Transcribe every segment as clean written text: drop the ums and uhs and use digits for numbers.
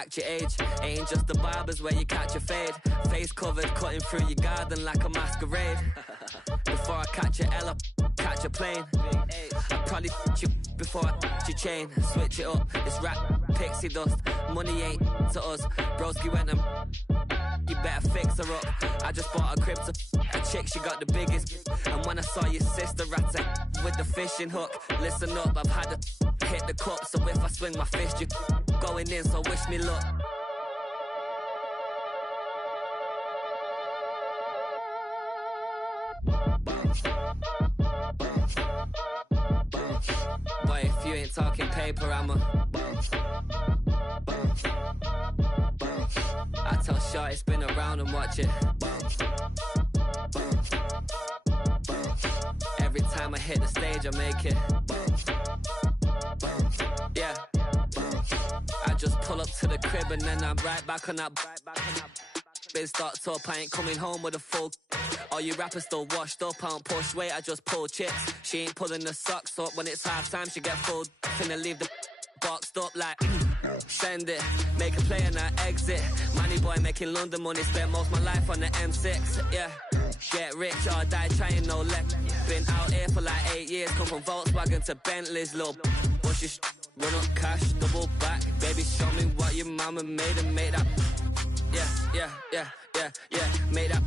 act your age. Ain't just the barbers where you catch a fade. Face covered, cutting through your garden like a masquerade. Before I catch a L, catch a plane. I probably you before I your chain. Switch it up, it's rap, pixie dust. Money ain't to us. Broski went and you better fix her up. I just bought a crib to a chick, she got the biggest. And when I saw your sister at with the fishing hook, listen up, I've had to hit the cup. So if I swing my fist, you going in, so wish me luck. Boy, if you ain't talking paper, I'm a I tell Shorty spin around and watch it. Every time I hit the stage, I make it. Yeah. I just pull up to the crib and then I'm right back on that. Been stocked up, I ain't coming home with a full. All you rappers still washed up, I don't push weight, I just pull chips. She ain't pulling the socks up, when it's half time she get full. Finna leave the boxed up like send it, make a play and I exit. Money boy making London money, spent most of my life on the M6. Yeah, get rich or die trying, no leg. Been out here for like 8 years, come from Volkswagen to Bentley's, little bushy run up cash, double back. Baby, show me what your mama made and made up. Yeah, made up.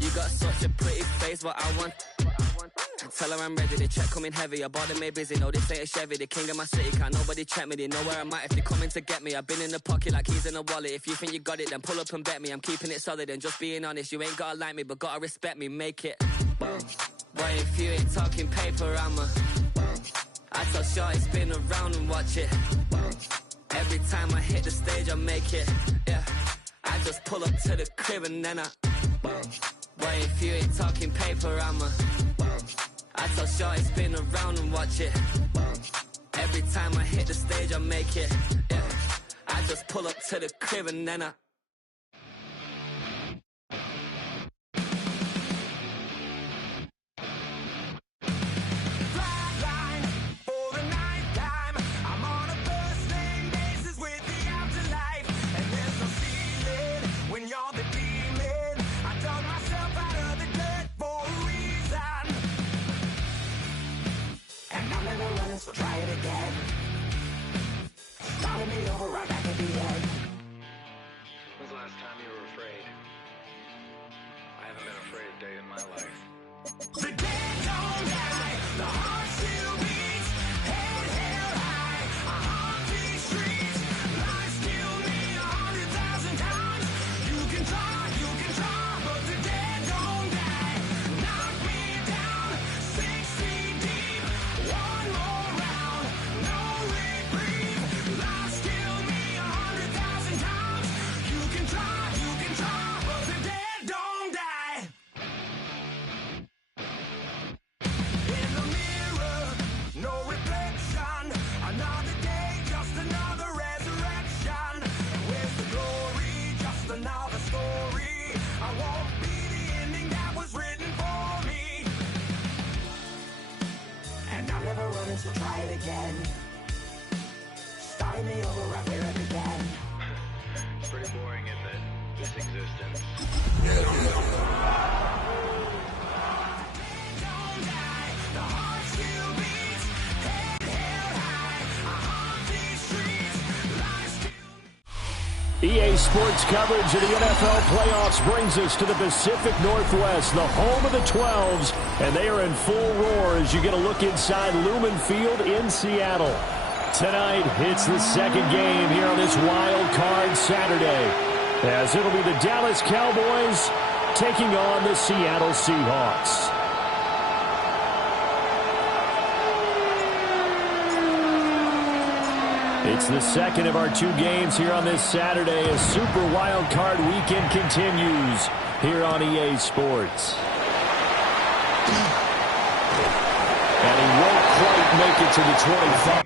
You got such a pretty face, what I want. Tell her I'm ready, the check coming heavy. I bought them made busy, no, this ain't a Chevy. The king of my city, can't nobody check me. They know where I'm at if they coming to get me. I've been in the pocket like keys in a wallet. If you think you got it, then pull up and bet me. I'm keeping it solid and just being honest. You ain't gotta like me, but gotta respect me, make it. Boy, if you ain't talking paper, I'm a I tell Shorty spin around and watch it. Every time I hit the stage, I make it. Yeah, I just pull up to the crib and then I Boy, if you ain't talking paper, I'm a I tell Shorty spin around and watch it. Every time I hit the stage, I make it. Yeah, I just pull up to the crib and then I so try it again. Starting me over right back at the end. When's the last time you were afraid? I haven't been afraid a day in my life. The dead don't die, the heart still beats, head held high, I haunt these streets, lies kill me 100,000 times. You can try, but the dead don't die. Knock me down 6 feet deep, one more round, no reprieve. Lies kill me 100,000 times. You can try, but the dead don't die. In the mirror, no reflection. Another day, just another resurrection. Where's the glory? Just another story. I won't be the ending that was written for me. And I'm never running, so try it again. Starting me over right where I began. It's pretty boring, isn't it? This existence. Don't die, the heart still beats, head held high. I haunt these streets, lies still. EA Sports coverage of the NFL playoffs brings us to the Pacific Northwest, the home of the 12s, and they are in full roar as you get a look inside Lumen Field in Seattle. Tonight, it's the second game here on this wild card Saturday, as it'll be the Dallas Cowboys taking on the Seattle Seahawks. It's the second of our 2 games here on this Saturday as Super Wild Card Weekend continues here on EA Sports. And he won't quite make it to the 25.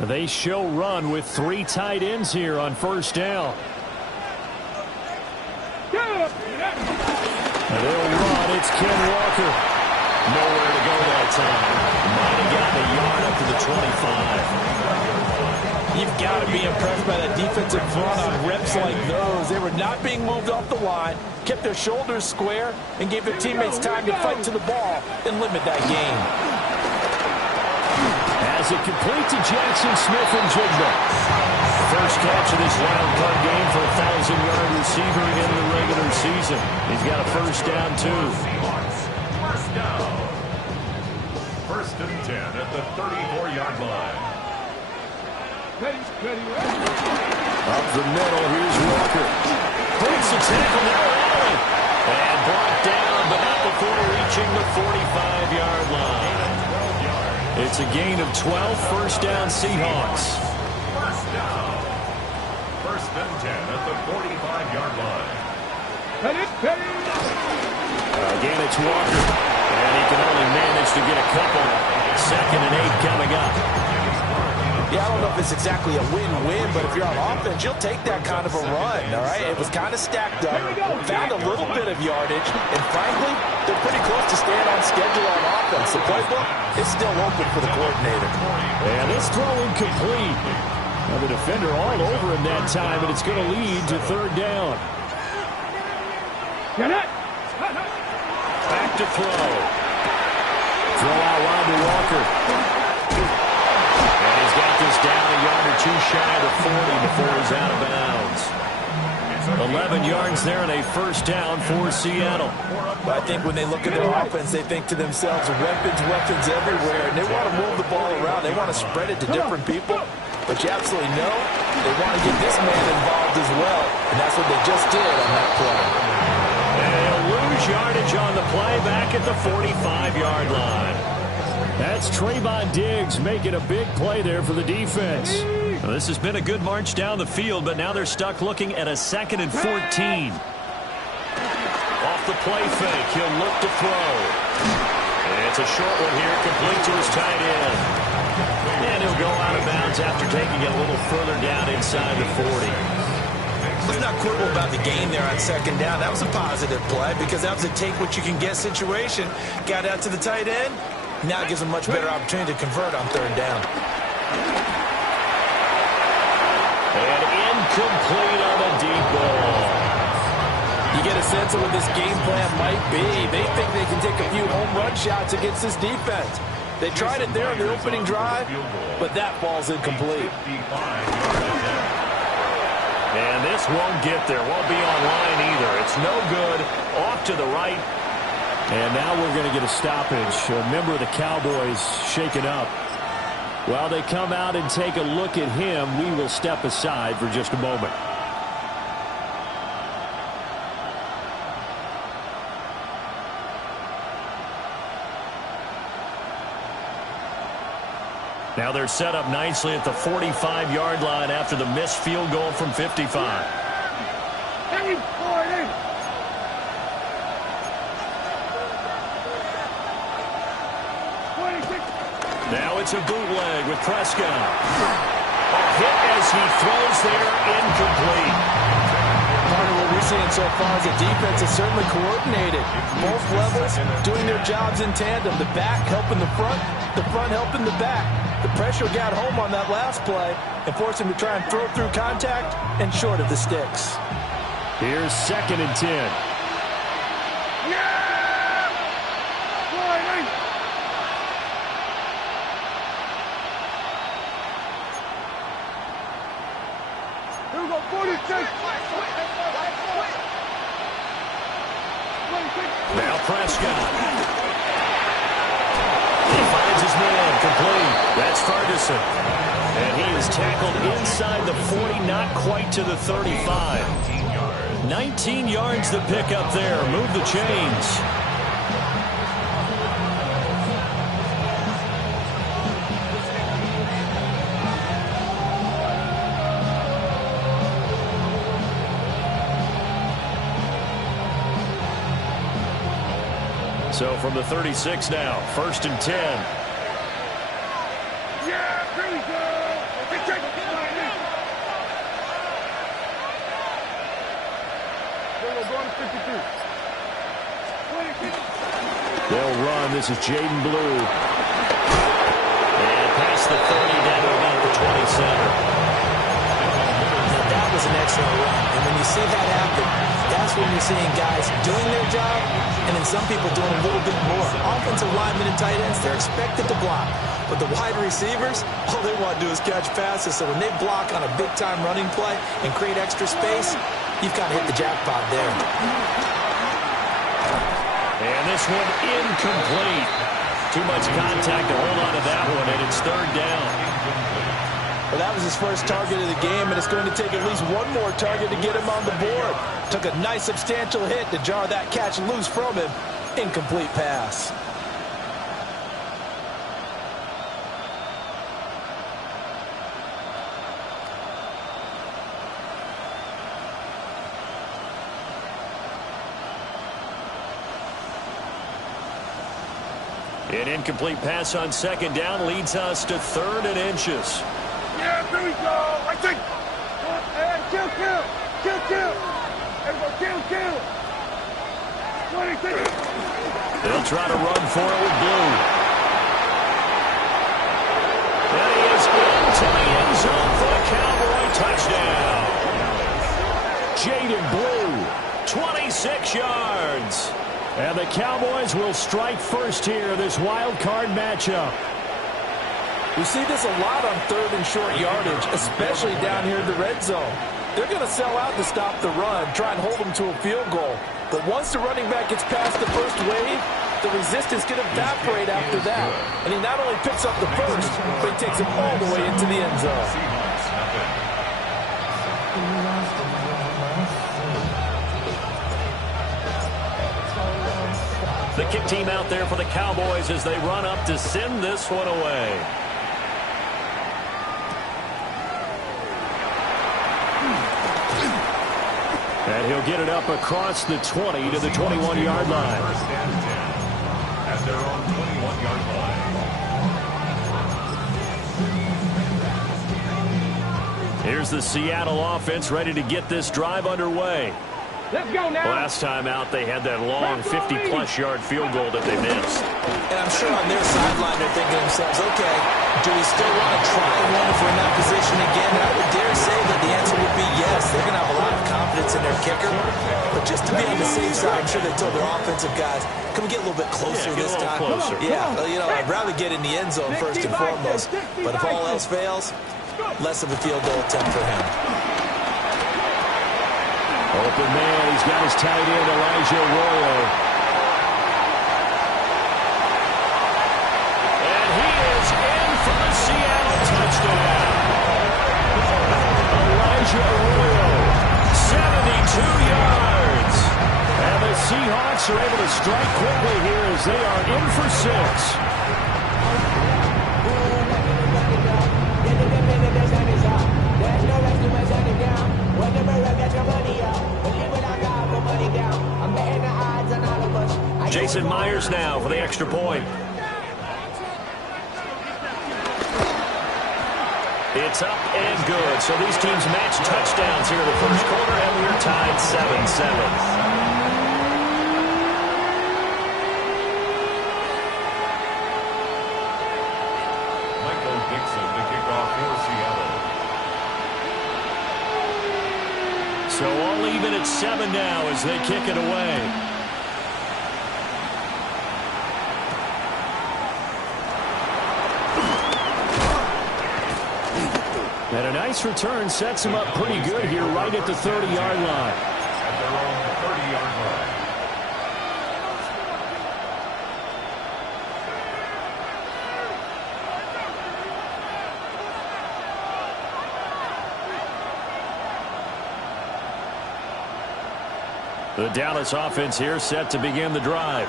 They show run with 3 tight ends here on first down. And they'll run. It's Ken Walker. Nowhere to go that time. Might have gotten a yard up to the 25. You've got to be impressed by that defensive front on reps like those. They were not being moved off the line, kept their shoulders square, and gave their teammates time to fight to the ball and limit that gain. As it complete to Jackson Smith and Jigba. First catch of this wild card game for a 1,000-yard receiver in the regular season. He's got a first down, too. First down. First and 10 at the 34-yard line. Up the middle, here's Walker. Breaks the tackle, now Allen. And brought down, but not before reaching the 45-yard line. It's a gain of 12, first down Seahawks. First down. First and 10 at the 45-yard line. Again, it's Walker. And he can only manage to get a couple. 2nd and 8 coming up. Yeah, I don't know if it's exactly a win-win, but if you're on offense, you'll take that kind of a run, all right? It was kind of stacked up, found a little bit of yardage, and frankly, they're pretty close to staying on schedule on offense. The playbook is still open for the coordinator. And this throw incomplete. Now the defender all over him that time, and it's going to lead to 3rd down. Back to throw. Throw out wide to Walker. And he's got this down a yard or 2 shy of the 40 before he's out of bounds. 11 yards there and a first down for Seattle. But I think when they look at their offense, they think to themselves, weapons everywhere. And they want to move the ball around. They want to spread it to different people. But you absolutely know they want to get this man involved as well. And that's what they just did on that play. And they'll lose yardage on the play back at the 45-yard line. That's Trayvon Diggs making a big play there for the defense. Well, this has been a good march down the field, but now they're stuck looking at a 2nd and 14. Off the play fake, he'll look to throw. And it's a short one here, complete to his tight end. And he'll go out of bounds after taking it a little further down inside the 40. Let's not quibble about the gain there on 2nd down. That was a positive play because that was a take-what-you-can-get situation. Got out to the tight end. Now it gives them a much better opportunity to convert on 3rd down. And incomplete on a deep ball. You get a sense of what this game plan might be. They think they can take a few home run shots against this defense. They tried it there on the opening drive, but that ball's incomplete. And this won't get there. Won't be online either. It's no good. Off to the right. And now we're going to get a stoppage. A member of the Cowboys shaken up. While they come out and take a look at him, we will step aside for just a moment. Now they're set up nicely at the 45-yard line after the missed field goal from 55. Now it's a bootleg with Prescott. A hit as he throws there, incomplete. Part of what we're seeing so far is the defense is certainly coordinated. Both levels doing their jobs in tandem. The back helping the front helping the back. The pressure got home on that last play and forced him to try and throw through contact and short of the sticks. Here's 2nd and 10. Now Prescott. He finds his man, complete. That's Ferguson. And he is tackled inside the 40, not quite to the 35. 19 yards to pick up there. Move the chains. So from the 36 now, 1st and 10. Yeah, here we go. They'll run. This is Jaden Blue. And past the 30 down to about the 27. Now that was an excellent run. And when you see that happen, that's when you're seeing guys doing their job and then some people doing a little bit more. Offensive linemen and tight ends, they're expected to block. But the wide receivers, all they want to do is catch passes. So when they block on a big-time running play and create extra space, you've got to hit the jackpot there. And this one incomplete. Too much contact to hold on to that one, and it's third down. Well, that was his first target of the game, and it's going to take at least one more target to get him on the board. Took a nice substantial hit to jar that catch loose from him. Incomplete pass. An incomplete pass on second down leads us to 3rd and inches. Yeah, here we go. I think. And kill. Everybody kill. 26. They'll try to run for it with Blue. And he is into the end zone for the Cowboy touchdown. Jaden Blue, 26 yards. And the Cowboys will strike first here, this wild card matchup. We see this a lot on 3rd and short yardage, especially down here in the red zone. They're going to sell out to stop the run, try and hold them to a field goal. But once the running back gets past the first wave, the resistance can evaporate after that. And he not only picks up the first, but he takes him all the way into the end zone. The kick team out there for the Cowboys as they run up to send this one away. And he'll get it up across the 20 to the 21-yard line. First and 10 at their own 21-yard line. Here's the Seattle offense ready to get this drive underway. Let's go now. Last time out, they had that long 50-plus yard field goal that they missed. And I'm sure on their sideline they're thinking to themselves, okay, do we still want to try one if we're in that position again? And I would dare say that the answer would be yes. They're going to have a lot of confidence in their kicker. But just to be on the safe side, I'm sure they told their offensive guys, can we get a little bit closer this time? Closer. Yeah, well, I'd rather get in the end zone first and foremost. But if all else fails, less of a field goal attempt for him. Open man, he's got his tight end, Elijah Arroyo. And he is in for the Seattle touchdown. Elijah Arroyo, 72 yards. And the Seahawks are able to strike quickly here as they are in for 6. Jason Myers now for the extra point. It's up and good. So these teams match touchdowns here in the first quarter, and we're tied 7-7. So all even at 7 now as they kick it away. And a nice return sets him up pretty good here right at the 30-yard line. At their own 30-yard line. The Dallas offense here set to begin the drive.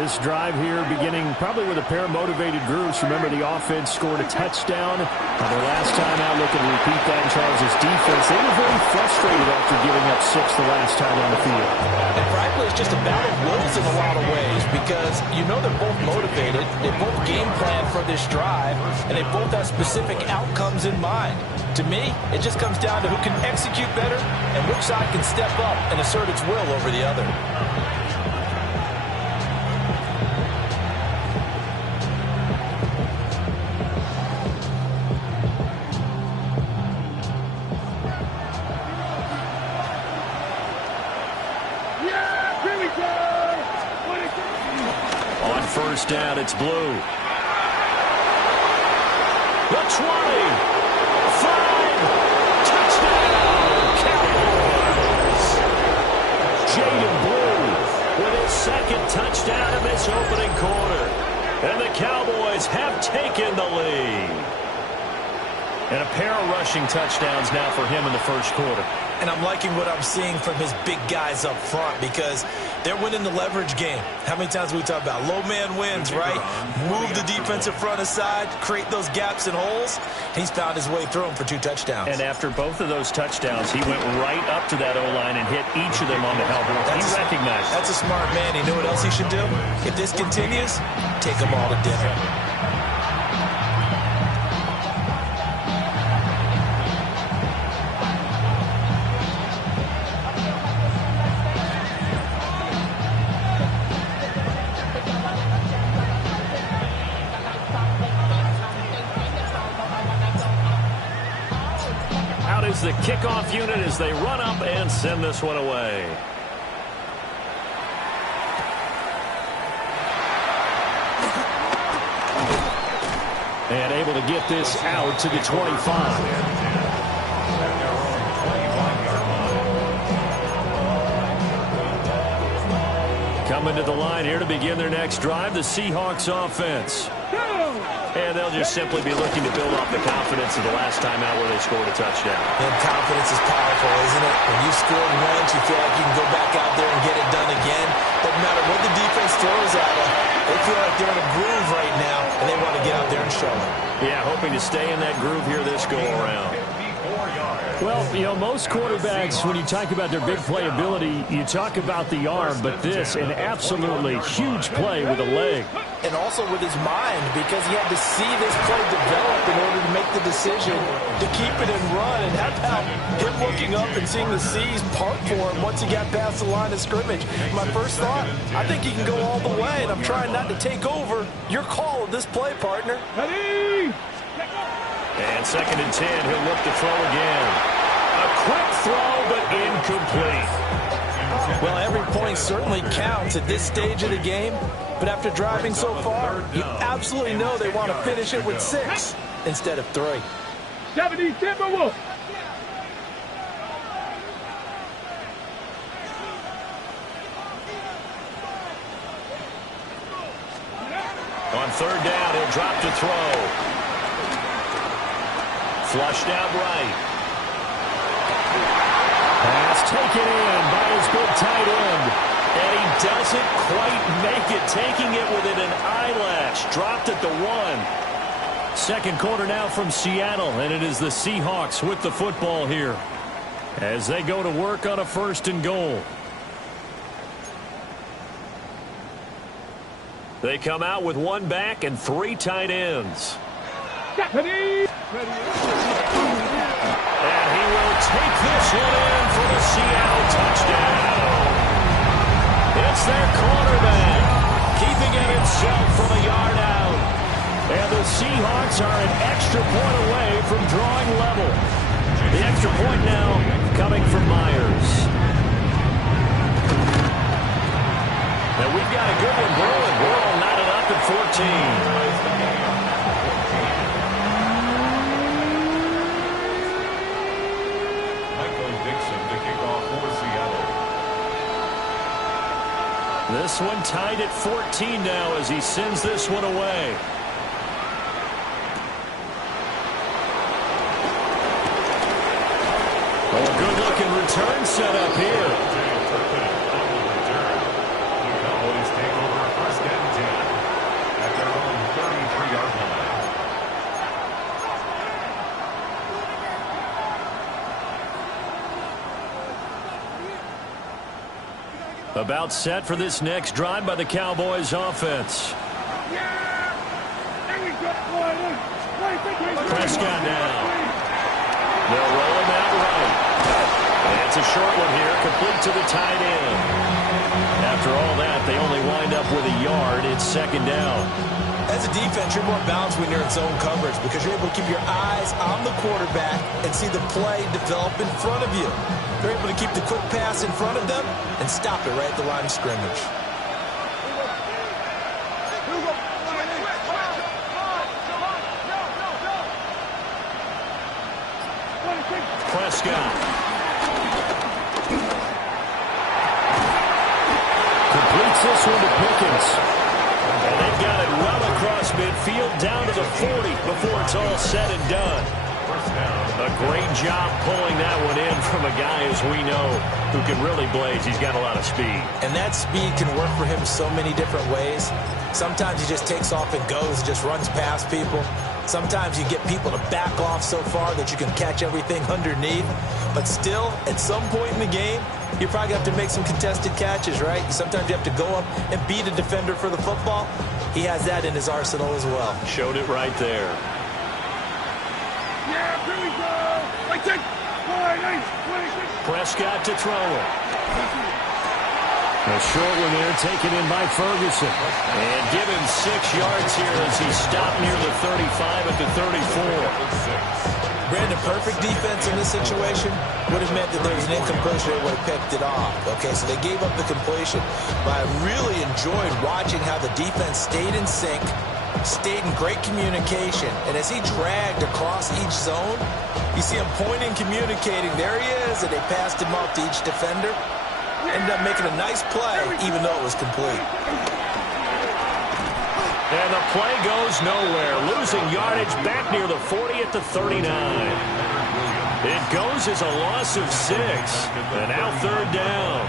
This drive here beginning probably with a pair of motivated groups. Remember, the offense scored a touchdown on their last time out. Looking to repeat that in Charles' defense. They were very frustrated after giving up 6 the last time on the field. And frankly, it's just a battle of wills in a lot of ways because you know they're both motivated. They both game plan for this drive, and they both have specific outcomes in mind. To me, it just comes down to who can execute better and which side can step up and assert its will over the other. On first down, it's Blue. The 20. 5. Touchdown, Cowboys. Jaden Blue with his second touchdown in this opening quarter. And the Cowboys have taken the lead. And a pair of rushing touchdowns now for him in the first quarter. And I'm liking what I'm seeing from his big guys up front because they're winning the leverage game. How many times we talk about low man wins, right? Move the defensive front aside, create those gaps and holes. He's found his way through them for 2 touchdowns. And after both of those touchdowns, he went right up to that O-line and hit each of them on the helmet. He recognized it. That's a smart man. You know what else he should do? If this continues, take them all to dinner. The kickoff unit as they run up and send this one away. And able to get this out to the 25. Coming to the line here to begin their next drive, the Seahawks offense. And they'll just simply be looking to build off the confidence of the last time out where they scored a touchdown. And confidence is powerful, isn't it? When you scored once, you feel like you can go back out there and get it done again. Doesn't matter what the defense throws at them. They feel like they're in a groove right now, and they want to get out there and show it. Yeah, hoping to stay in that groove here this go-around. Well, you know, most quarterbacks, when you talk about their big playability, you talk about the arm, but this, an absolutely huge play with a leg. And also with his mind, because he had to see this play develop in order to make the decision to keep it and run. And how about him looking up and seeing the seas part for him once he got past the line of scrimmage? My first thought, I think he can go all the way, and I'm trying not to take over. Your call of this play, partner. Ready? And 2nd and 10, he'll look to throw again. A quick throw, but incomplete. Well, every point certainly counts at this stage of the game, but after driving so far, you absolutely know they want to finish it with 6 instead of 3. 70 Timberwolves. On 3rd down, he'll drop to throw. Flushed out right. Pass taken in by his big tight end. And he doesn't quite make it, taking it within an eyelash. Dropped at the 1. Second quarter now from Seattle, and it is the Seahawks with the football here as they go to work on a 1st and goal. They come out with 1 back and 3 tight ends. Ready? And he will take this one in for the Seattle touchdown. It's their quarterback, keeping it himself from a yard out. And the Seahawks are an extra point away from drawing level. The extra point now coming from Myers. And we've got a good one brewing. We're all knotted up at 14. This one tied at 14 now as he sends this one away. Oh, a good-looking return set up here. The Cowboys take over 1st and 10 at their own 33-yard line. About set for this next drive by the Cowboys offense. Prescott now. They'll roll him out right. And It's a short one here, complete to the tight end. After all that, they only wind up with a yard. It's second down. As a defense, you're more balanced when you're in zone coverage because you're able to keep your eyes on the quarterback and see the play develop in front of you. You're able to keep the quick pass in front of them and stop it right at the line of scrimmage. Prescott. Completes this one to Pickens. And they've got it well across midfield down to the 40 before it's all said and done. A great job pulling that one in from a guy, as we know, who can really blaze. He's got a lot of speed. And that speed can work for him so many different ways. Sometimes he just takes off and goes, just runs past people. Sometimes you get people to back off so far that you can catch everything underneath. But still, at some point in the game, you probably have to make some contested catches, right? Sometimes you have to go up and beat a defender for the football. He has that in his arsenal as well. Showed it right there. Yeah, here we go. Prescott to throw it. A short one there taken in by Ferguson. And given 6 yards here as he stopped near the 35 at the 34. Brandon, perfect defense in this situation would have meant that there was an incompletion. They would have picked it off. Okay, so they gave up the completion. But I really enjoyed watching how the defense stayed in sync, stayed in great communication. And as he dragged across each zone, you see him pointing, communicating. There he is, and they passed him off to each defender. Ended up making a nice play, even though it was complete. And the play goes nowhere. Losing yardage back near the 40 at the 39. It goes as a loss of 6. And now third down.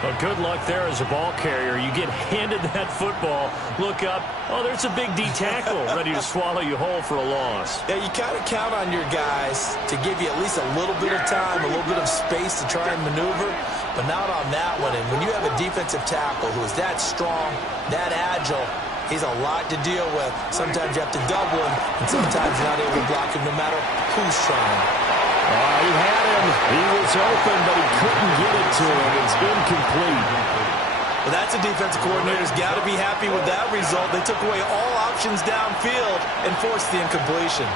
Well, good luck there as a ball carrier. You get handed that football, look up, oh, there's a big D tackle ready to swallow you whole for a loss. Yeah, you kind of count on your guys to give you at least a little bit of time, a little bit of space to try and maneuver, but not on that one. And when you have a defensive tackle who is that strong, that agile, he's a lot to deal with. Sometimes you have to double him, and sometimes you're not able to block him no matter who's trying. He had him. He was open, but he couldn't get it to him. It's incomplete. Well, that's a defensive coordinator's got to be happy with that result. They took away all options downfield and forced the incompletion.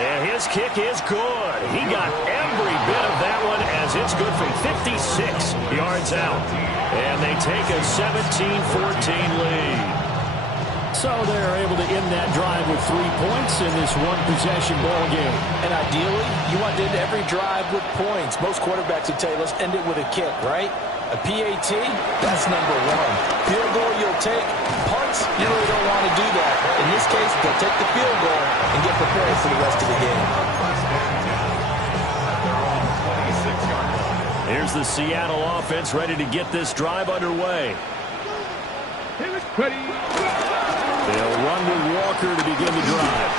And his kick is good. He got every bit of that one as it's good from 56 yards out. And they take a 17-14 lead. So they're able to end that drive with 3 points in this one-possession ball game. And ideally, you want to end every drive with points. Most quarterbacks would tell you, let's end it with a kick, right? A PAT, that's number 1. Field goal you'll take. Punts, you really don't want to do that. In this case, they'll take the field goal and get prepared for the rest of the game. Here's the Seattle offense ready to get this drive underway. They'll run with Walker to begin the drive.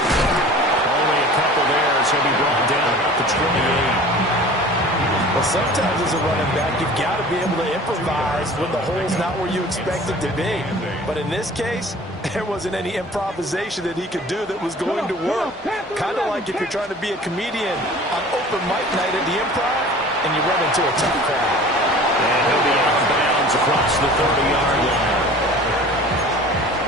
Only a couple there as he'll be brought down at the 28. Well, sometimes as a running back, you've got to be able to improvise when the hole's not where you expect it to be. But in this case, there wasn't any improvisation that he could do that was going to work. Kind of like if you're trying to be a comedian on open mic night at the Improv and you run into a tough crowd. And he'll be out of bounds across the 30-yard line.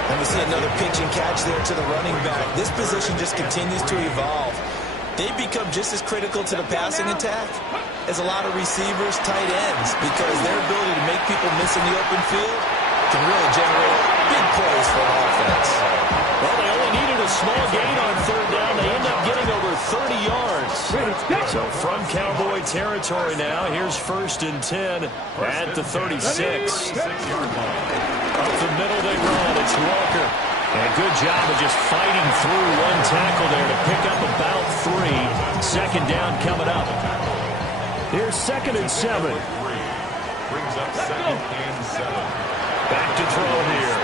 And we see another pitch and catch there to the running back. This position just continues to evolve. They become just as critical to the passing attack as a lot of receivers, tight ends, because their ability to make people miss in the open field can really generate big plays for an offense. Well, they only needed a small gain on third down. They end up getting over 30 yards. So from Cowboy territory now, here's 1st and 10 at the 36. Up the middle they run. It's Walker. And good job of just fighting through one tackle there to pick up about 3. Second down coming up. Here's 2nd and 7. Brings up 2nd and 7. Back to throw here.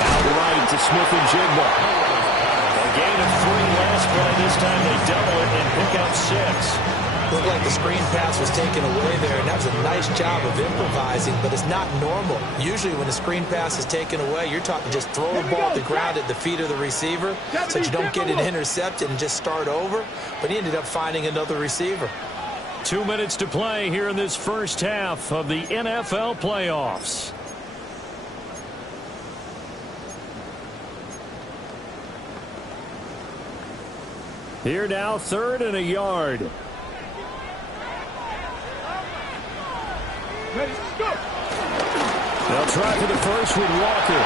Out right to Smith and Jigba. A gain of 3 last play. This time they double it and pick up 6. Looked like the screen pass was taken away there, and that was a nice job of improvising, but it's not normal. Usually when the screen pass is taken away, you're taught to just throw the ball to the ground at the feet of the receiver so that you don't get it intercepted and just start over, but he ended up finding another receiver. 2 minutes to play here in this first half of the NFL playoffs. Here now, 3rd and a yard. They'll try for the first with Walker.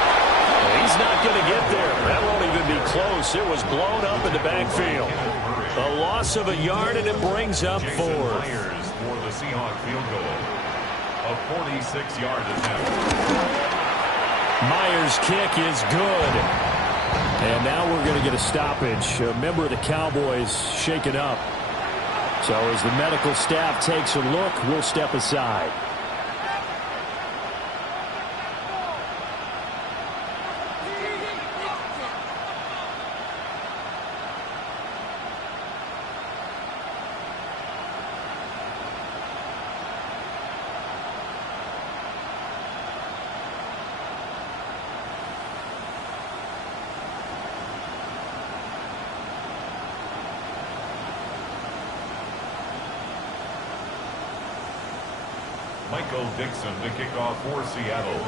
He's not going to get there. That won't even be close. It was blown up in the backfield. A loss of a yard, and it brings up 4. Myers for the Seahawks field goal. A 46-yard attempt. Myers' kick is good. And now we're going to get a stoppage. A member of the Cowboys shaken up. So as the medical staff takes a look, we'll step aside. Michael Dixon to kick off for Seattle.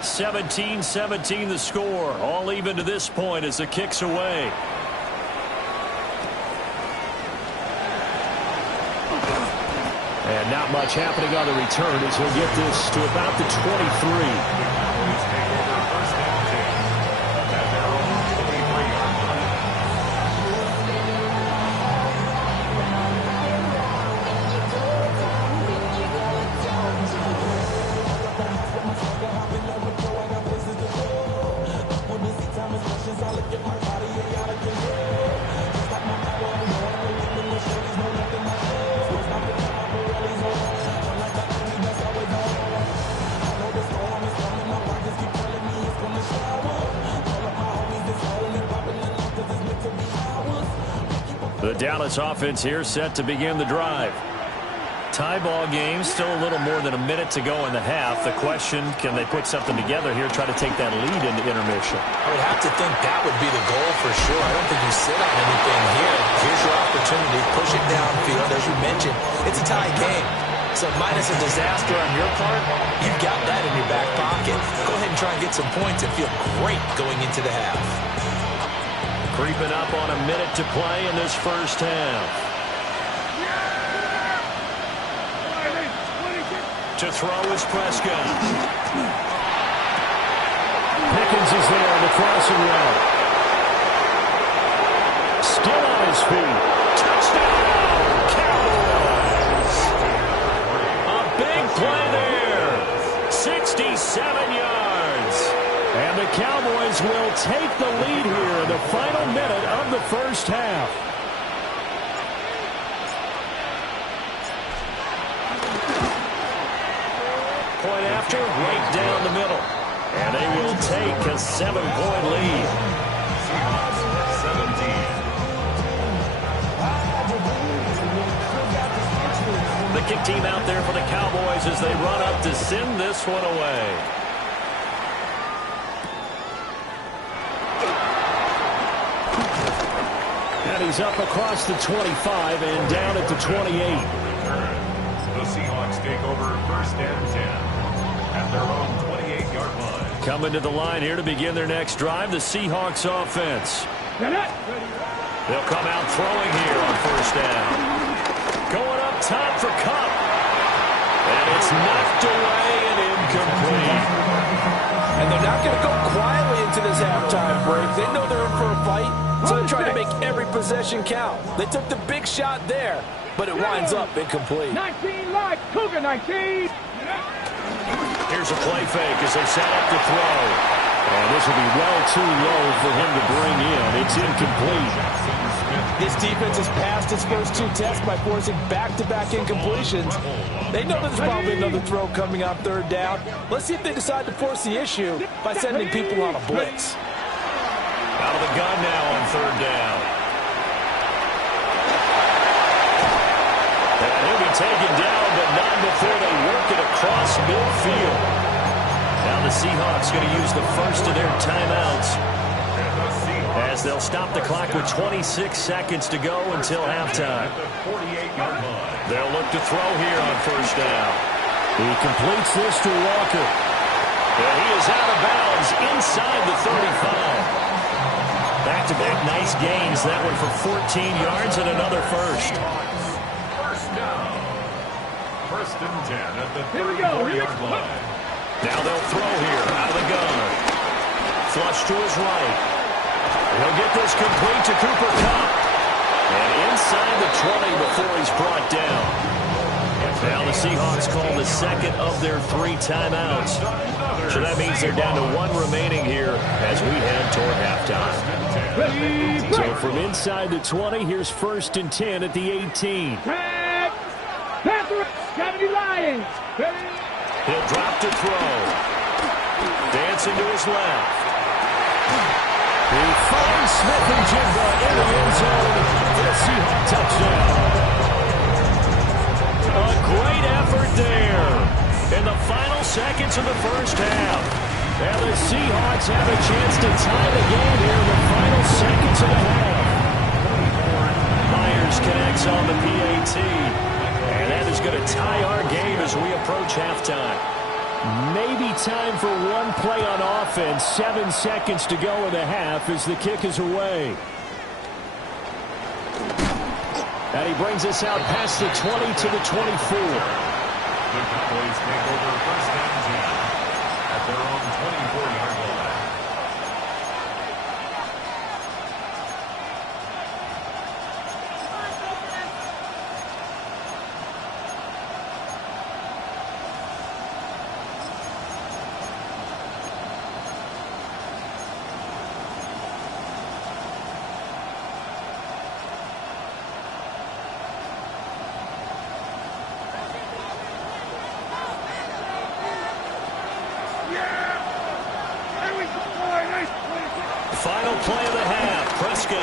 (17-17) the score. All even to this point as the kick's away. And not much happening on the return as he'll get this to about the 23. The Dallas offense here set to begin the drive. Tie ball game, still a little more than a minute to go in the half. The question, can they put something together here, try to take that lead into intermission? I would have to think that would be the goal for sure. I don't think you sit on anything here. Here's your opportunity. Push it downfield. As you mentioned, it's a tie game. So minus a disaster on your part, you've got that in your back pocket. Go ahead and try and get some points and feel great going into the half. Creeping up on a minute to play in this first half. To throw is Prescott. Pickens is there on the crossing route. Still on his feet. Touchdown, Cowboys! A big play there. 67 yards. And the Cowboys will take the lead here in the final minute of the first half. Point after, right down the middle. And they will take a 7-point lead. 17. The kick team out there for the Cowboys as they run up to send this one away. And he's up across the 25 and down at the 28. The Seahawks take over 1st and 10 at their own 28-yard line. Coming to the line here to begin their next drive, the Seahawks offense. They'll come out throwing here on 1st down. Going up top for Kupp. And it's knocked away and incomplete. And they're not going to go quietly into this halftime break. They know they're in for a fight, so they're trying to make every possession count. They took the big shot there, but it winds up incomplete. 19 live, Cougar 19. Here's a play fake as they set up to throw. And this will be well too low for him to bring in. It's incomplete. This defense has passed its first 2 tests by forcing back-to-back incompletions. They know there's probably another throw coming on 3rd down. Let's see if they decide to force the issue by sending people on a blitz. Out of the gun now on 3rd down. And he'll be taken down, but not before they work it across midfield. Now the Seahawks going to use the first of their timeouts as they'll stop the clock with 26 seconds to go until halftime. They'll look to throw here on 1st down. He completes this to Walker. And he is out of bounds inside the 35. Back-to-back nice gains. That one for 14 yards and another first. First down. 1st and 10 at the 34-yard line. Now they'll throw here out of the gun. Flush to his right. He'll get this complete to Cooper Kupp. And inside the 20 before he's brought down. Now the Seahawks call the second of their 3 timeouts. So that means they're down to 1 remaining here as we head toward halftime. So from inside the 20, here's 1st and 10 at the 18. He'll drop to throw. Dancing to his left. He finds Smith and Jigba in the end zone for a Seahawks touchdown. A great effort there in the final seconds of the first half. And the Seahawks have a chance to tie the game here in the final seconds of the half. Myers connects on the PAT. And that is going to tie our game as we approach halftime. Maybe time for one play on offense. 7 seconds to go in the half as the kick is away. And he brings us out past the 20 to the 24. The Cowboys take over 1st and 10 at their own 24-yard line. Final play of the half. Prescott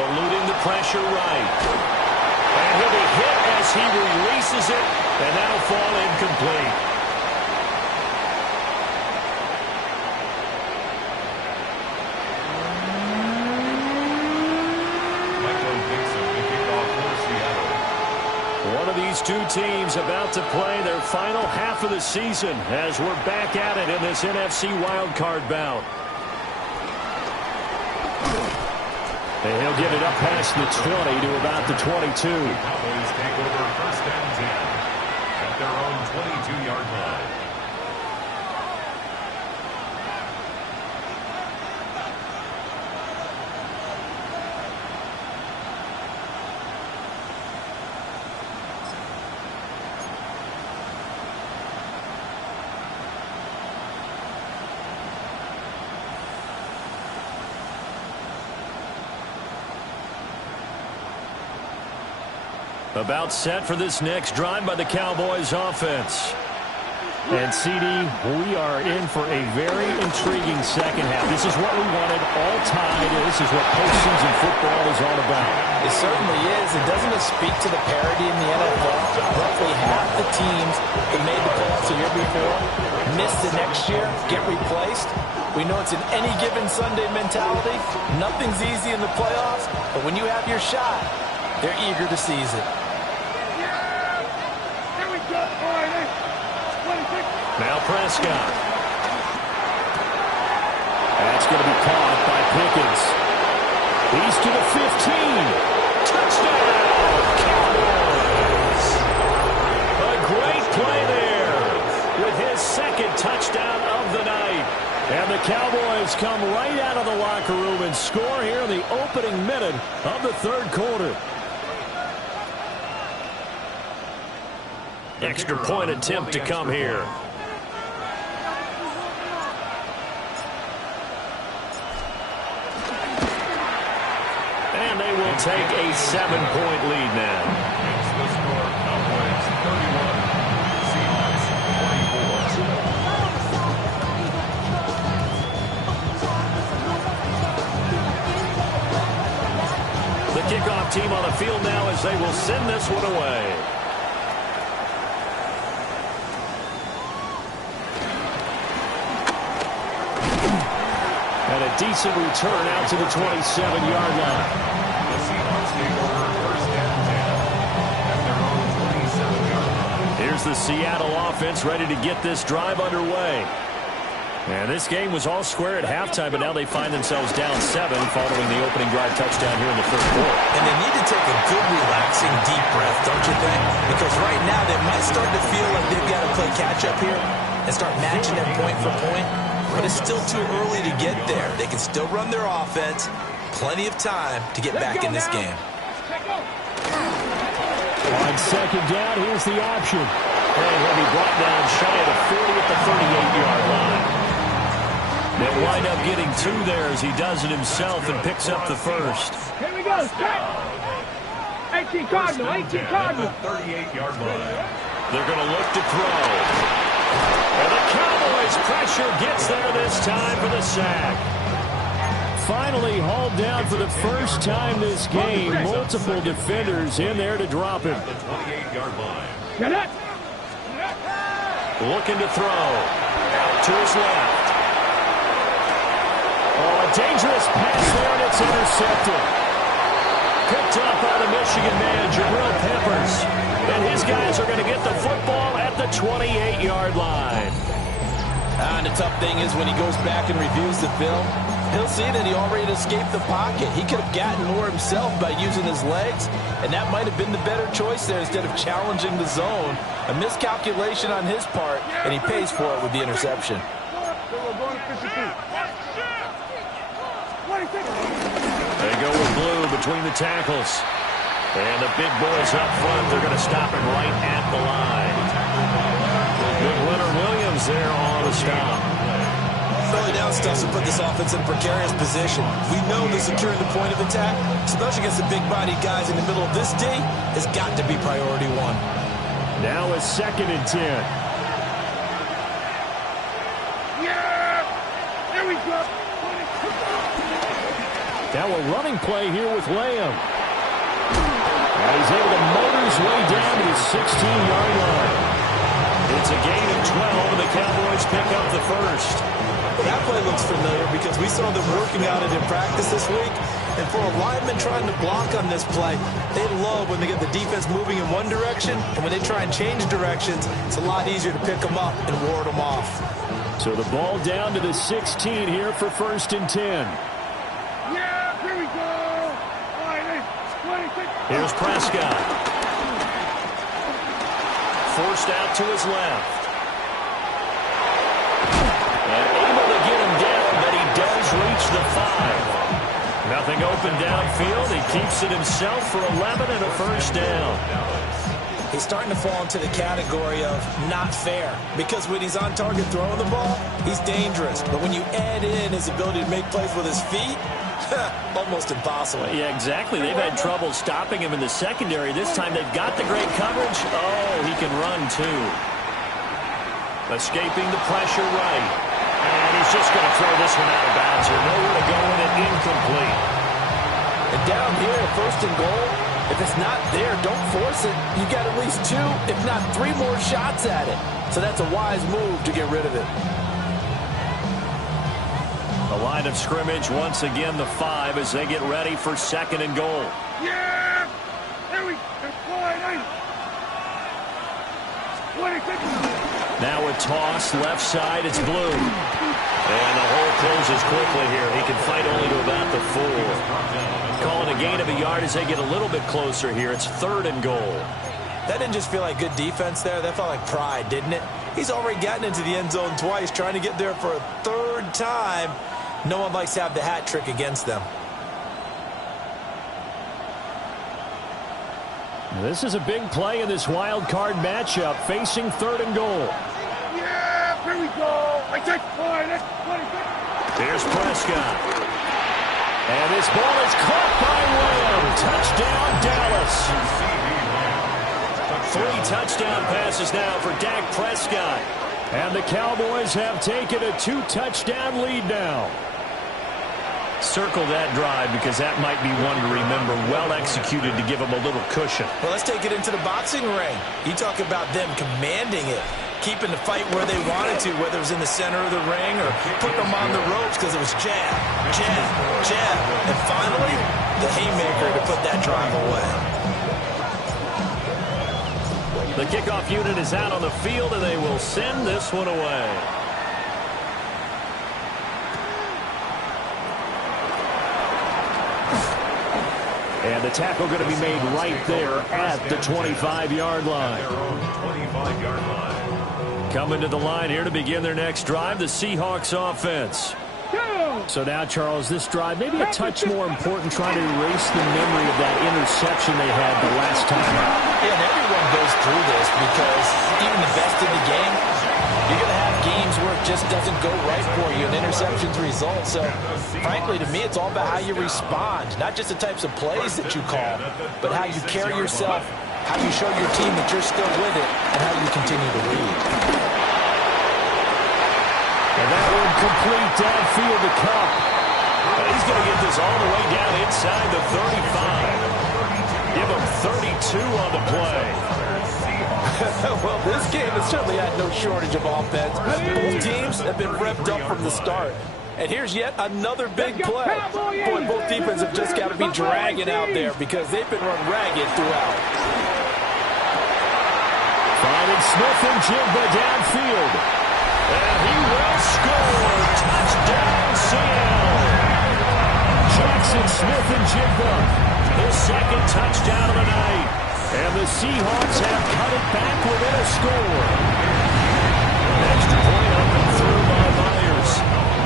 eluding the pressure right. And he'll be hit as he releases it, and that'll fall incomplete. One of these 2 teams about to play their final half of the season as we're back at it in this NFC wildcard bout. And he'll get it up past the 20 to about the 22. The Cowboys take over 1st and 10 at their own 22-yard line. About set for this next drive by the Cowboys offense. And CD, we are in for a very intriguing second half. This is what we wanted, all tied. This is what postseason football is all about. It certainly is. And doesn't it speak to the parity in the NFL? Roughly half the teams that made the playoffs the year before missed it next year, get replaced. We know it's an any given Sunday mentality. Nothing's easy in the playoffs, but when you have your shot, they're eager to seize it. Now Prescott. That's going to be caught by Pickens. He's to the 15. Touchdown, Cowboys. A great play there with his 2nd touchdown of the night. And the Cowboys come right out of the locker room and score here in the opening minute of the 3rd quarter. Extra point attempt to come here. they'll take a 7-point lead now. It's the score, Cowboys 31, Seahawks 24. The kickoff team on the field now as they will send this one away. And a decent return out to the 27-yard line. The Seahawks take over first and 10 at their own 27-yard line. Here's the Seattle offense ready to get this drive underway. And this game was all square at halftime, but now they find themselves down 7 following the opening drive touchdown here in the first quarter. And they need to take a good, relaxing, deep breath, don't you think? Because right now they might start to feel like they've got to play catch-up here and start matching them point for point. But it's still too early to get there. They can still run their offense. Plenty of time to get back in this game. On second down, here's the option. And he'll be brought down shy of the 40 at the 38-yard line. They'll wind up getting 2 there as he does it himself and picks up the first. Here we go. 18 Cardinal, 18 Cardinal. 38-yard line. They're going to look to throw. And the Cowboys' pressure gets there this time for the sack. Finally hauled down for the first time this game. Multiple defenders in there to drop him. The 28-yard line. Get it. Looking to throw. Out to his left. Oh, a dangerous pass there, and it's intercepted. Picked up by the Michigan man, Jabril Peppers. And his guys are going to get the football at the 28-yard line. And the tough thing is when he goes back and reviews the film, he'll see that he already escaped the pocket. He could have gotten more himself by using his legs, and that might have been the better choice there instead of challenging the zone. A miscalculation on his part, and he pays for it with the interception. They go with blue between the tackles. And the big boys up front, they're going to stop him right at the line. Good Leonard Williams there on the stop. Early down stuff to put this offense in a precarious position. We know that securing the point of attack, especially against the big-bodied guys in the middle of this D, has got to be priority 1. Now it's 2nd and 10. Yeah. There we go. Now a running play here with Lamb. And he's able to motor his way down to the 16-yard line. It's a gain of 12, and the Cowboys pick up the first. That play looks familiar because we saw them working on it in practice this week. And for a lineman trying to block on this play, they love when they get the defense moving in one direction. And when they try and change directions, it's a lot easier to pick them up and ward them off. So the ball down to the 16 here for 1st and 10. Yeah, here we go. All right, 26. Here's Prescott. Forced out to his left. And able to get him down, but he does reach the 5. Nothing open downfield. He keeps it himself for 11 and a first down. He's starting to fall into the category of not fair because when he's on target throwing the ball, he's dangerous. But when you add in his ability to make plays with his feet, almost impossible. Yeah, exactly. They've had trouble stopping him in the secondary. This time they've got the great coverage. Oh, he can run too. Escaping the pressure right. And he's just going to throw this one out of bounds here. Nowhere to go in it, incomplete. And down here, 1st and goal, if it's not there, don't force it. You got at least 2, if not 3 more shots at it. So that's a wise move to get rid of it. The line of scrimmage, once again, the 5 as they get ready for 2nd and goal. Yeah. Here we go. 26. Now a toss, left side, it's blue. And the hole closes quickly here. He can fight only to about the 4. Calling a gain of a yard as they get a little bit closer here. It's 3rd and goal. That didn't just feel like good defense there. That felt like pride, didn't it? He's already gotten into the end zone twice, trying to get there for a 3rd time. No one likes to have the hat trick against them. This is a big play in this wild card matchup, facing 3rd and goal. Yeah, here we go. I take 26. Here's Prescott. And this ball is caught by Lamb. Touchdown, Dallas. 3 touchdown passes now for Dak Prescott. And the Cowboys have taken a 2-touchdown lead now. Circle that drive because that might be one to remember. Well executed to give them a little cushion. Well, let's take it into the boxing ring. You talk about them commanding it, keeping the fight where they wanted to, whether it was in the center of the ring or putting them on the ropes because it was jab, jab, jab. And finally, the haymaker to put that drive away. The kickoff unit is out on the field, and they will send this one away. And the tackle going to be made right there at the 25-yard line. Coming to the line here to begin their next drive, the Seahawks offense. So now, Charles, this drive maybe a touch more important, trying to erase the memory of that interception they had the last time out. Yeah, and everyone goes through this because even the best in the game, you're going to have games where it just doesn't go right for you and interceptions result. So, frankly, to me, it's all about how you respond, not just the types of plays that you call, but how you carry yourself, how you show your team that you're still with it, and how you continue to lead. And that one complete downfield to Cup. And he's going to get this all the way down inside the 35. Give him 32 on the play. Well, this game has certainly had no shortage of offense. Both teams have been revved up from the start. And here's yet another big play. Boy, both defenses have just got to be dragging out there because they've been run ragged throughout. Finding Smith and Jigba downfield. And he will score. Touchdown, Seattle. Jackson Smith and Jigba. His second touchdown of the night. And the Seahawks have cut it back within a score. Extra point up and through by Myers.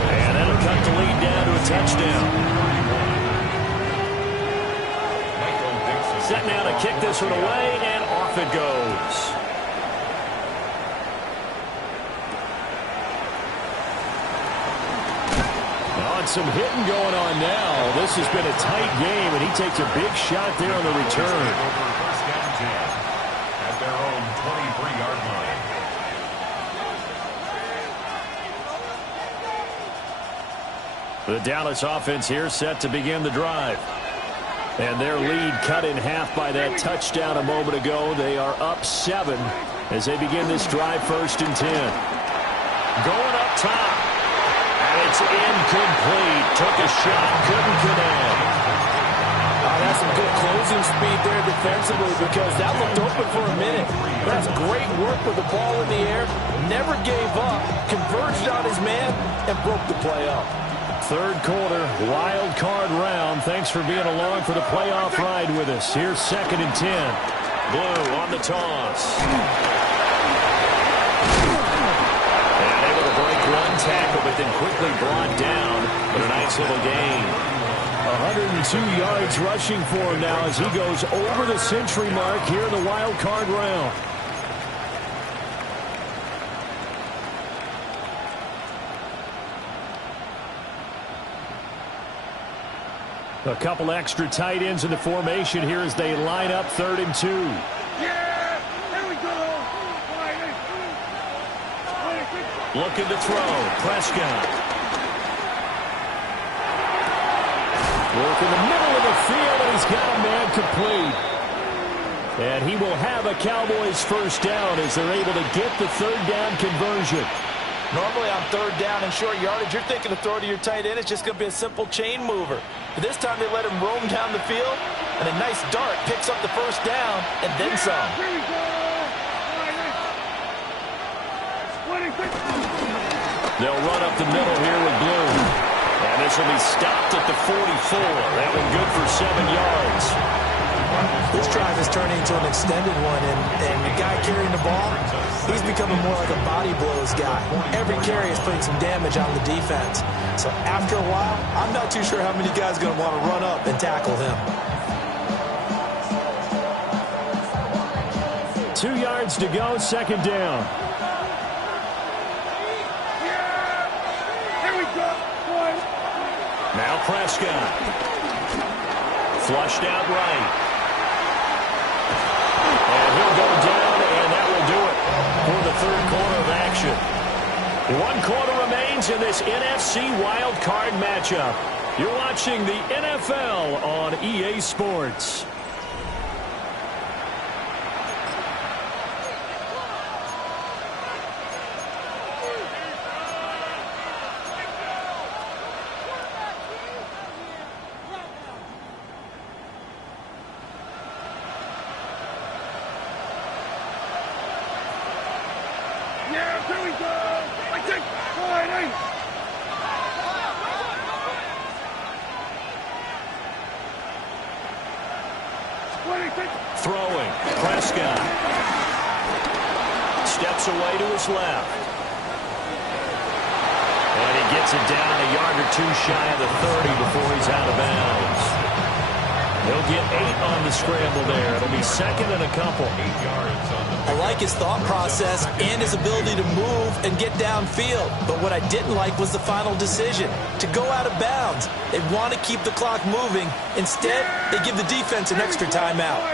And that'll cut the lead down to a touchdown. Set now to kick this one away, and off it goes. Some hitting going on now. This has been a tight game, and he takes a big shot there on the return. First down 10 at their own 23-yard line. The Dallas offense here set to begin the drive. And their lead cut in half by that touchdown a moment ago. They are up 7 as they begin this drive, 1st and 10. Going up top. It's incomplete. Took a shot, couldn't connect. That's some good closing speed there defensively because that looked open for a minute. But that's great work with the ball in the air. Never gave up, converged on his man, and broke the play up. Third quarter, wild card round. Thanks for being along for the playoff ride with us. Here's 2nd and 10. Blue on the toss. One tackle, but then quickly brought down. But a nice little gain. 102 yards rushing for him now as he goes over the century mark here in the wild card round. A couple extra tight ends in the formation here as they line up 3rd and 2. Yeah, here we go. Looking to throw. Prescott. Work in the middle of the field, and he's got a man complete. And he will have a Cowboys first down as they're able to get the 3rd down conversion. Normally on 3rd down and short yardage, you're thinking to throw to your tight end. It's just going to be a simple chain mover. But this time they let him roam down the field, and a nice dart picks up the first down and then some. Here we go. They'll run up the middle here with Blue. And this will be stopped at the 44. That one good for 7 yards. This drive is turning into an extended one, and the guy carrying the ball, he's becoming more like a body blows guy. Every carry is putting some damage on the defense. So after a while, I'm not too sure how many guys are going to want to run up and tackle him. 2 yards to go, 2nd down. Now Prescott. Flushed out right. And he'll go down, and that will do it for the third quarter of action. 1 quarter remains in this NFC Wild Card matchup. You're watching the NFL on EA Sports. Yeah, here we go. I take fighting. Throwing. Prescott. Steps away to his left. And he gets it down a yard or two shy of the 30 before he's out of bounds. He'll get 8 on the scramble there. It'll be second and a couple. 8 yards on the I like his thought process and his ability to move and get downfield. But what I didn't like was the final decision, to go out of bounds. They want to keep the clock moving. Instead, they give the defense an extra timeout.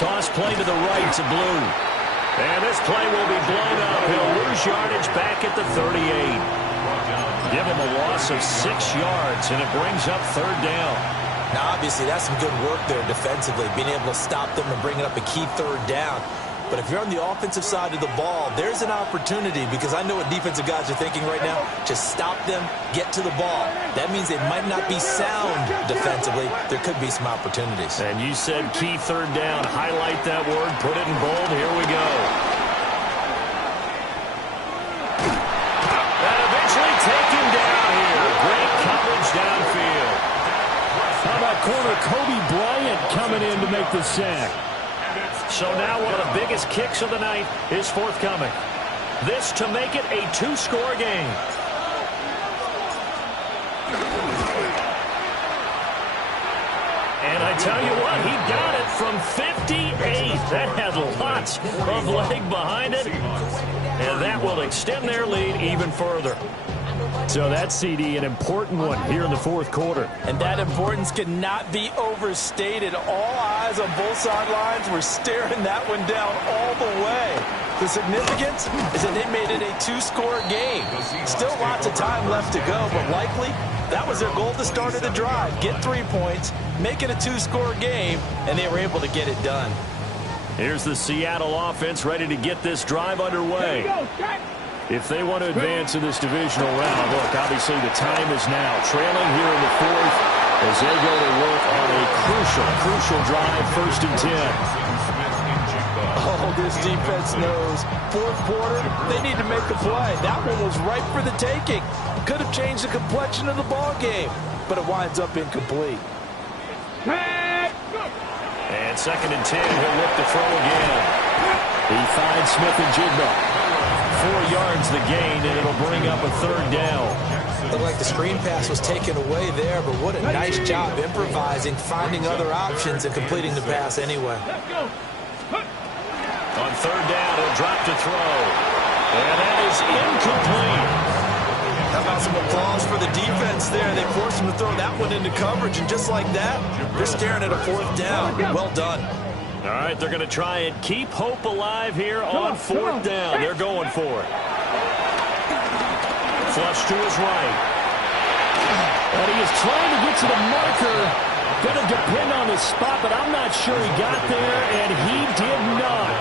Toss play to the right to Blue. And this play will be blown up. He'll lose yardage back at the 38. Give him a loss of 6 yards, and it brings up third down. Now, obviously, that's some good work there defensively, being able to stop them and bringing up a key third down. But if you're on the offensive side of the ball, there's an opportunity, because I know what defensive guys are thinking right now. Just stop them, get to the ball. That means they might not be sound defensively. There could be some opportunities. And you said key third down. Highlight that word. Put it in bold. Here we go. And eventually taken down here. Great coverage downfield. How about corner Kobe Bryant coming in to make the sack? So now one of the biggest kicks of the night is forthcoming. This to make it a 2-score game. And I tell you what, he got it from 58. That had lots of leg behind it. And that will extend their lead even further. So that CD, an important one here in the fourth quarter. And that importance cannot be overstated. All eyes on both sidelines were staring that one down all the way. The significance is that they made it a 2-score game. Still lots of time left to go, but likely that was their goal at the start of the drive. Get 3 points, make it a 2-score game, and they were able to get it done. Here's the Seattle offense ready to get this drive underway. If they want to advance in this divisional round, look, obviously the time is now. Trailing here in the fourth as they go to work on a crucial drive, 1st and 10. Oh, this defense knows. Fourth quarter, they need to make a play. That one was ripe for the taking. Could have changed the complexion of the ball game, but it winds up incomplete. And 2nd and 10, he'll look to throw again. He finds Smith and Jigba. 4 yards the gain, and it'll bring up a 3rd down. Looked like the screen pass was taken away there, but what a nice job improvising, finding other options, and completing the pass anyway. On 3rd down, he'll drop to throw. And that is incomplete. How about some applause for the defense there? They forced him to throw that one into coverage, and just like that, they're staring at a 4th down. Well done. All right, they're going to try and keep hope alive here on 4th down. They're going for it. Flush to his right. And he is trying to get to the marker. Going to depend on his spot, but I'm not sure he got there, and he did not.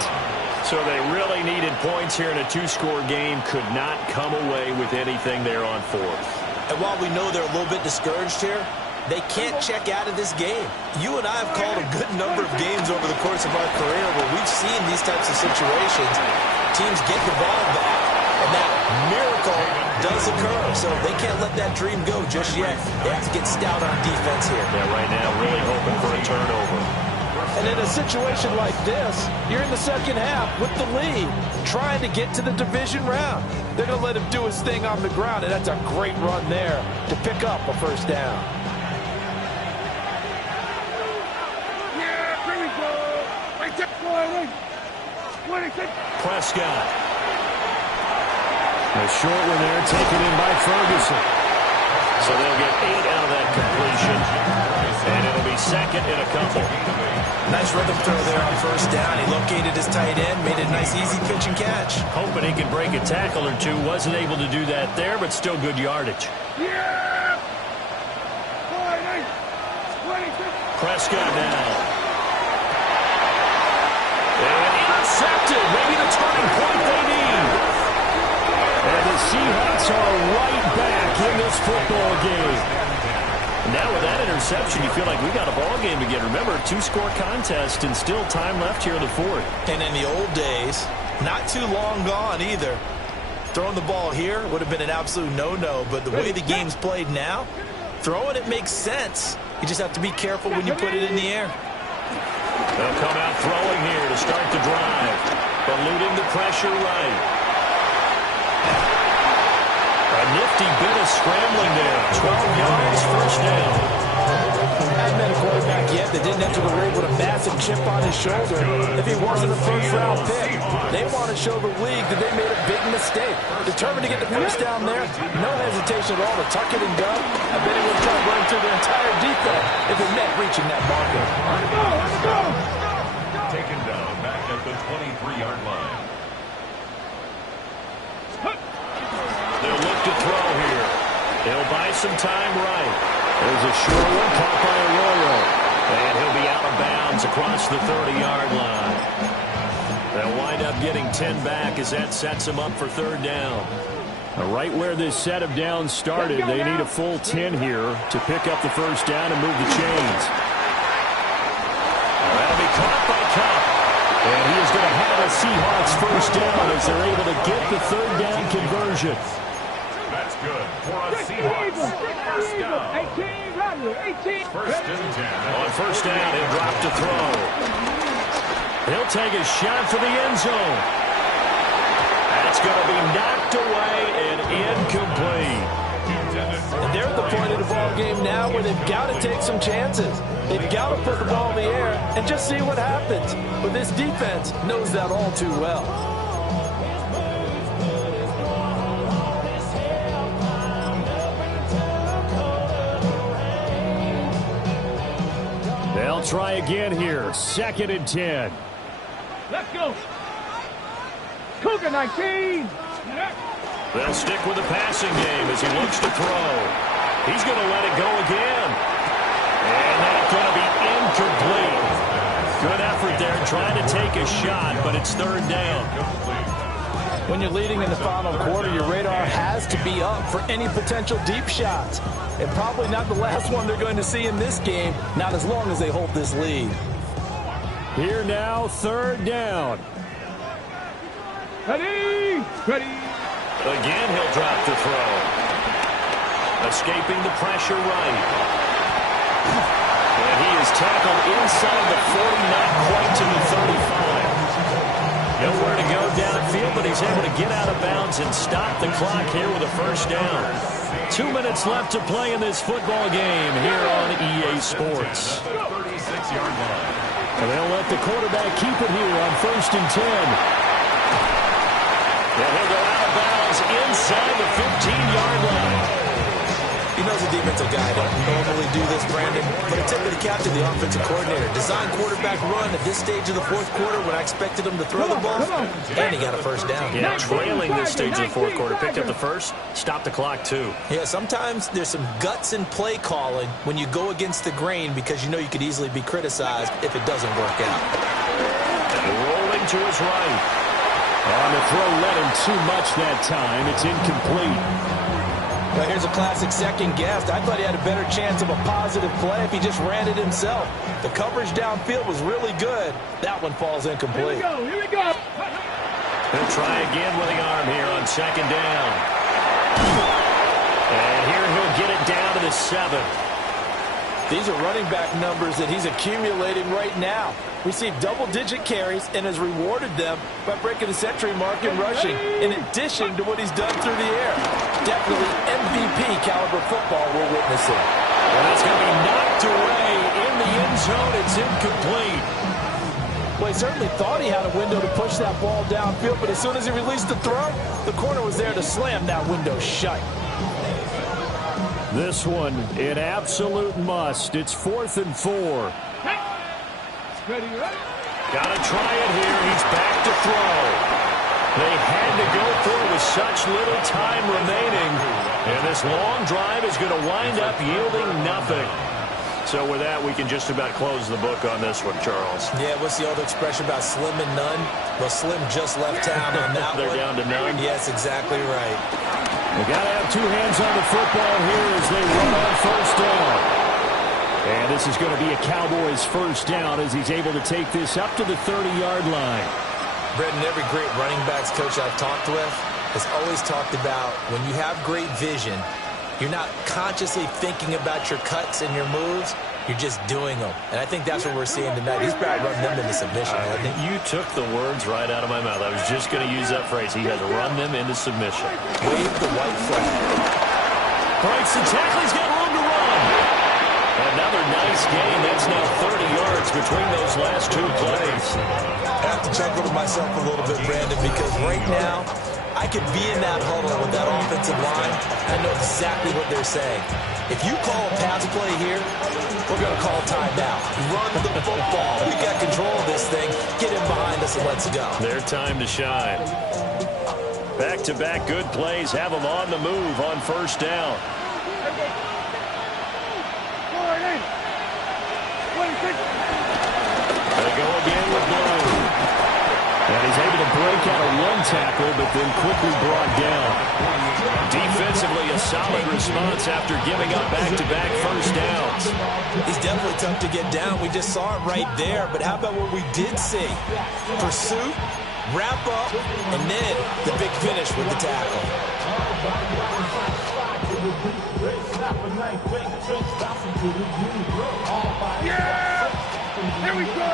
So they really needed points here in a 2-score game. Could not come away with anything there on 4th. And while we know they're a little bit discouraged here, they can't check out of this game. You and I have called a good number of games over the course of our career where we've seen these types of situations. Teams get the ball back, and that miracle does occur. So they can't let that dream go just yet. They have to get stout on defense here. Yeah, right now really hoping for a turnover. And in a situation like this, you're in the second half with the lead, trying to get to the division round. They're going to let him do his thing on the ground, and that's a great run there to pick up a 1st down. Prescott. A short one there taken in by Ferguson. So they'll get 8 out of that completion. And it'll be second and a couple. Nice rhythm throw there on first down. He located his tight end, made it a nice easy pitch and catch. Hoping he could break a tackle or two. Wasn't able to do that there, but still good yardage. Yeah! Prescott now. And intercepted. Maybe the turning point they need. And the Seahawks are right back in this football game. Now with that interception, you feel like we got a ball game again. Remember, 2-score contest and still time left here in the fourth. And in the old days, not too long gone either. Throwing the ball here would have been an absolute no-no, but the way the game's played now, throwing it makes sense. You just have to be careful when you put it in the air. They'll come out throwing here to start the drive, eluding the pressure right. A nifty bit of scrambling there. 12 yards, first down. Hadn't been a quarterback yet that didn't enter the league with a massive chip on his shoulder. If he wasn't a first-round pick, they want to show the league that they made a big mistake. Determined to get the first down there, no hesitation at all to tuck it and go. I bet he would try to run through their entire defense if it meant reaching that marker. Taken down back at the 23-yard line. They'll look to throw here. They'll buy some time right. There's a short one caught by Arroyo. And he'll be out of bounds across the 30-yard line. They'll wind up getting 10 back as that sets them up for third down. Right where this set of downs started, they need a full 10 here to pick up the first down and move the chains. That'll be caught by Cup. And he is going to have a Seahawks first down as they're able to get the third down conversion. That's good for a Seahawks first down. 18. First and 10. On first down, he'll drop to throw. He'll take a shot for the end zone. That's going to be knocked away and incomplete. And they're at the point of the ball game now where they've got to take some chances. They've got to put the ball in the air and just see what happens. But this defense knows that all too well. They'll try again here. 2nd and 10. Let's go. Cougar 19. They'll stick with the passing game as he looks to throw. He's going to let it go again. And that's going to be incomplete. Good effort there trying to take a shot, but it's third down. When you're leading in the final quarter, your radar has to be up for any potential deep shots. And probably not the last one they're going to see in this game, not as long as they hold this lead. Here now, third down. Ready. Again, he'll drop to throw. Escaping the pressure right. And he is tackled inside the 40, not quite to the 35. Nowhere to go downfield, but he's able to get out of bounds and stop the clock here with a first down. 2 minutes left to play in this football game here on EA Sports. 36-yard line. And they'll let the quarterback keep it here on 1st and 10. And he'll go out of bounds inside the 15-yard line. He knows the defensive guy don't normally do this, Brandon, but a tip of the cap to the offensive coordinator. Design quarterback run at this stage of the fourth quarter when I expected him to throw the ball, and he got a first down. Yeah, trailing this stage of the fourth quarter. Picked up the first, stopped the clock too. Yeah, sometimes there's some guts in play calling when you go against the grain because you know you could easily be criticized if it doesn't work out. Rolling to his right. On the throw, let him too much that time. It's incomplete. But here's a classic second guess. I thought he had a better chance of a positive play if he just ran it himself. The coverage downfield was really good. That one falls incomplete. Here we go. He'll try again with the arm here on second down. And here he'll get it down to the 7. These are running back numbers that he's accumulating right now. Received double-digit carries and has rewarded them by breaking the century mark in rushing, in addition to what he's done through the air. Definitely MVP-caliber football we're witnessing. And that's going to be knocked away in the end zone. It's incomplete. Well, he certainly thought he had a window to push that ball downfield, but as soon as he released the throw, the corner was there to slam that window shut. This one, an absolute must. It's 4th and 4. Gotta try it here. He's back to throw. They had to go for it with such little time remaining. And this long drive is going to wind up yielding nothing. So with that, we can just about close the book on this one, Charles. Yeah, what's the old expression about slim and none? Well, Slim just left town on that They're one. down to none. Yes, exactly right. They got to have two hands on the football here as they run on first down. And this is going to be a Cowboys first down as he's able to take this up to the 30-yard line. Brendan, every great running backs coach I've talked with has always talked about when you have great vision, you're not consciously thinking about your cuts and your moves. You're just doing them. And I think that's what we're seeing tonight. He's about to run them into submission. I think you took the words right out of my mouth. I was just going to use that phrase. He has run them into submission. Wave the white flag. Breaks the tackle. He's got room to run. Another nice gain. That's now 30 yards between those last two plays. I have to chuckle to myself a little bit, Brandon, because right now, I could be in that huddle with that offensive line. I know exactly what they're saying. If you call a pass play here, we're going to call timeout. Run the football. We got control of this thing. Get him behind us and let's go. Their time to shine. Back-to-back good plays have them on the move on first down. They go again with Blue. And he's able to break out of one tackle, but then quickly brought down. Defensively, a solid response after giving up back-to-back first downs. He's definitely tough to get down. We just saw it right there. But how about what we did see? Pursuit, wrap up, and then the big finish with the tackle. Yeah! Here we go!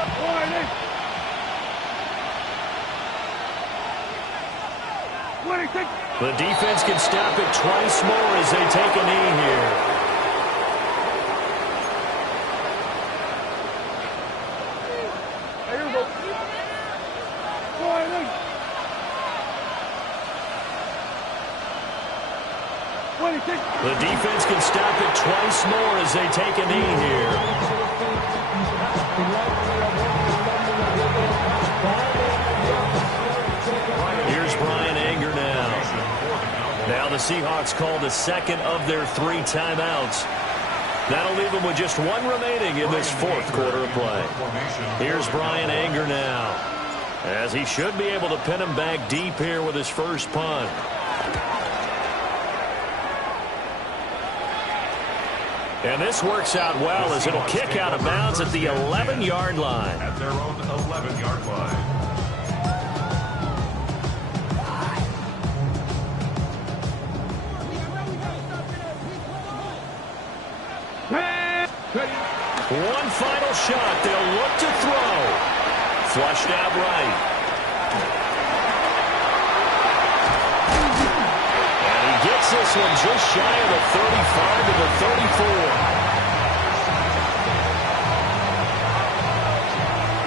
The defense can stop it twice more as they take a knee here. The defense can stop it twice more as they take a knee here. Here's Brian Anger now. Now the Seahawks call the second of their 3 timeouts. That'll leave them with just one remaining in this fourth quarter of play. Here's Brian Anger now, as he should be able to pin him back deep here with his first punt. And this works out well as it'll kick out of bounds at the 11-yard line. At their own 11-yard line. One final shot. They'll look to throw. Flushed out right. And he gets this one just shy of the 35 to the 34.